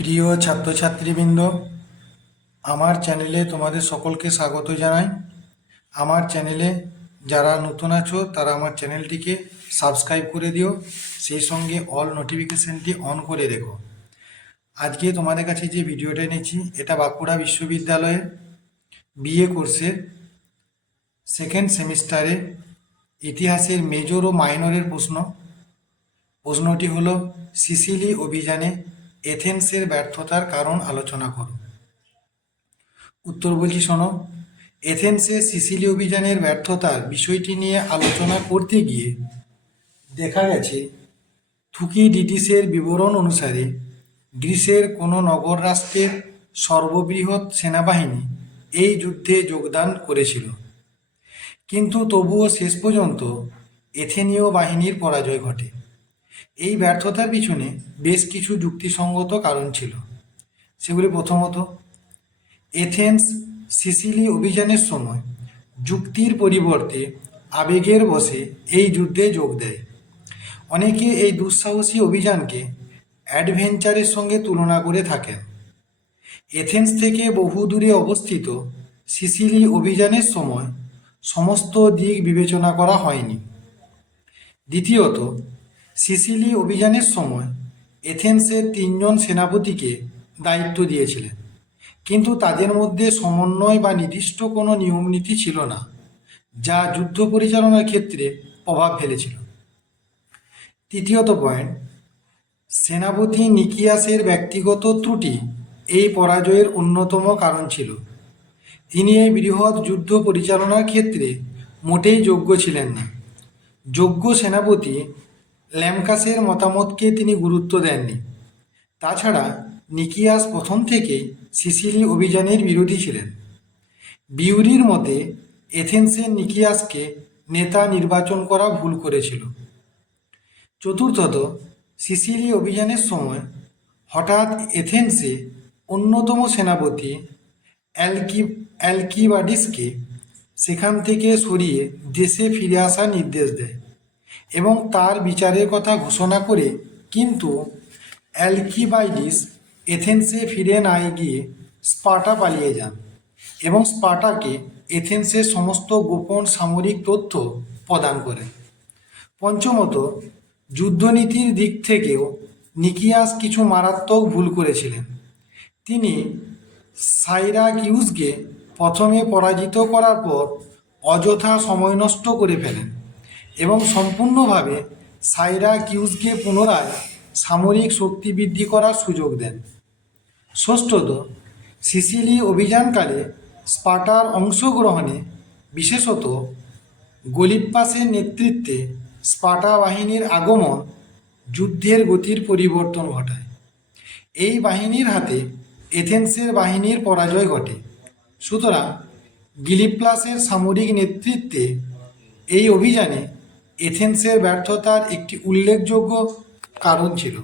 প্রিয় ছাত্রছাত্রীবৃন্দ, আমার চ্যানেলে তোমাদের সকলকে স্বাগত জানাই। আমার চ্যানেলে যারা নতুন আছো তারা আমার চ্যানেলটিকে সাবস্ক্রাইব করে দিও, সেই সঙ্গে অল নোটিফিকেশানটি অন করে রেখো। আজকে তোমাদের কাছে যে ভিডিওটা এনেছি এটা বাঁকুড়া বিশ্ববিদ্যালয়ের বিএ কোর্সের সেকেন্ড সেমিস্টারে ইতিহাসের মেজর ও মাইনরের প্রশ্নটি হলো সিসিলি অভিযানে এথেন্সের ব্যর্থতার কারণ আলোচনা করো। উত্তর বলছি শোনো। এথেন্সে সিসিলি অভিযানের ব্যর্থতার বিষয়টি নিয়ে আলোচনা করতে গিয়ে দেখা গেছে থুকিডিডিসের বিবরণ অনুসারে গ্রিসের কোনো নগর রাষ্ট্রের সর্ববৃহৎ সেনাবাহিনী এই যুদ্ধে যোগদান করেছিল, কিন্তু তবুও শেষ পর্যন্ত এথেনীয় বাহিনীর পরাজয় ঘটে। এই ব্যর্থতার পিছনে বেশ কিছু যুক্তিসঙ্গত কারণ ছিল। সেগুলি প্রথমত, এথেন্স সিসিলি অভিযানের সময় যুক্তির পরিবর্তে আবেগের বশে এই যুদ্ধে যোগ দেয়। অনেকে এই দুঃসাহসী অভিযানকে অ্যাডভেঞ্চারের সঙ্গে তুলনা করে থাকেন। এথেন্স থেকে বহু দূরে অবস্থিত সিসিলি অভিযানের সময় সমস্ত দিক বিবেচনা করা হয়নি। দ্বিতীয়ত, সিসিলি অভিযানের সময় এথেন্সের 3 জন সেনাপতিকে দায়িত্ব দিয়েছিলেন, কিন্তু তাদের মধ্যে সমন্বয় বা নির্দিষ্ট কোনো নিয়মনীতি ছিল না, যা যুদ্ধ পরিচালনার ক্ষেত্রে প্রভাব ফেলেছিল। তৃতীয়ত পয়েন্ট, সেনাপতি নিকিয়াসের ব্যক্তিগত ত্রুটি এই পরাজয়ের অন্যতম কারণ ছিল। তিনি এই বৃহৎ যুদ্ধ পরিচালনার ক্ষেত্রে মোটেই যোগ্য ছিলেন না। যোগ্য সেনাপতি ল্যামকাসের মতামতকে তিনি গুরুত্ব দেননি। তাছাড়া নিকিয়াস প্রথম থেকেই সিসিলি অভিযানের বিরোধী ছিলেন। বিউরির মতে এথেন্সের নিকিয়াসকে নেতা নির্বাচন করা ভুল করেছিল। চতুর্থত, সিসিলি অভিযানের সময় হঠাৎ এথেন্সে অন্যতম সেনাপতি অ্যালকিবাডিসকে সেখান থেকে সরিয়ে দেশে ফিরে আসার নির্দেশ দেয় এবং তার বিচারের কথা ঘোষণা করে, কিন্তু অ্যালকিবাইডিস এথেন্সে ফিরে না গিয়ে স্পার্টা পালিয়ে যান এবং স্পার্টাকে এথেন্সের সমস্ত গোপন সামরিক তথ্য প্রদান করেন। পঞ্চমত, যুদ্ধনীতির দিক থেকেও নিকিয়াস কিছু মারাত্মক ভুল করেছিলেন। তিনি সাইরাকিউসকে প্রথমে পরাজিত করার পর অযথা সময় নষ্ট করে ফেলেন এবং সম্পূর্ণভাবে সাইরাকিউসকে পুনরায় সামরিক শক্তি বৃদ্ধি করার সুযোগ দেন। ষষ্ঠত, সিসিলি অভিযানকালে স্পার্টার অংশগ্রহণে, বিশেষত গলিপ্পাসের নেতৃত্বে স্পার্টা বাহিনীর আগমন যুদ্ধের গতির পরিবর্তন ঘটায়। এই বাহিনীর হাতে এথেন্সের বাহিনীর পরাজয় ঘটে। সুতরাং গিলিপ্লাসের সামরিক নেতৃত্বে এই অভিযানে এথেন্সের ব্যর্থতার একটি উল্লেখযোগ্য কারণ ছিল।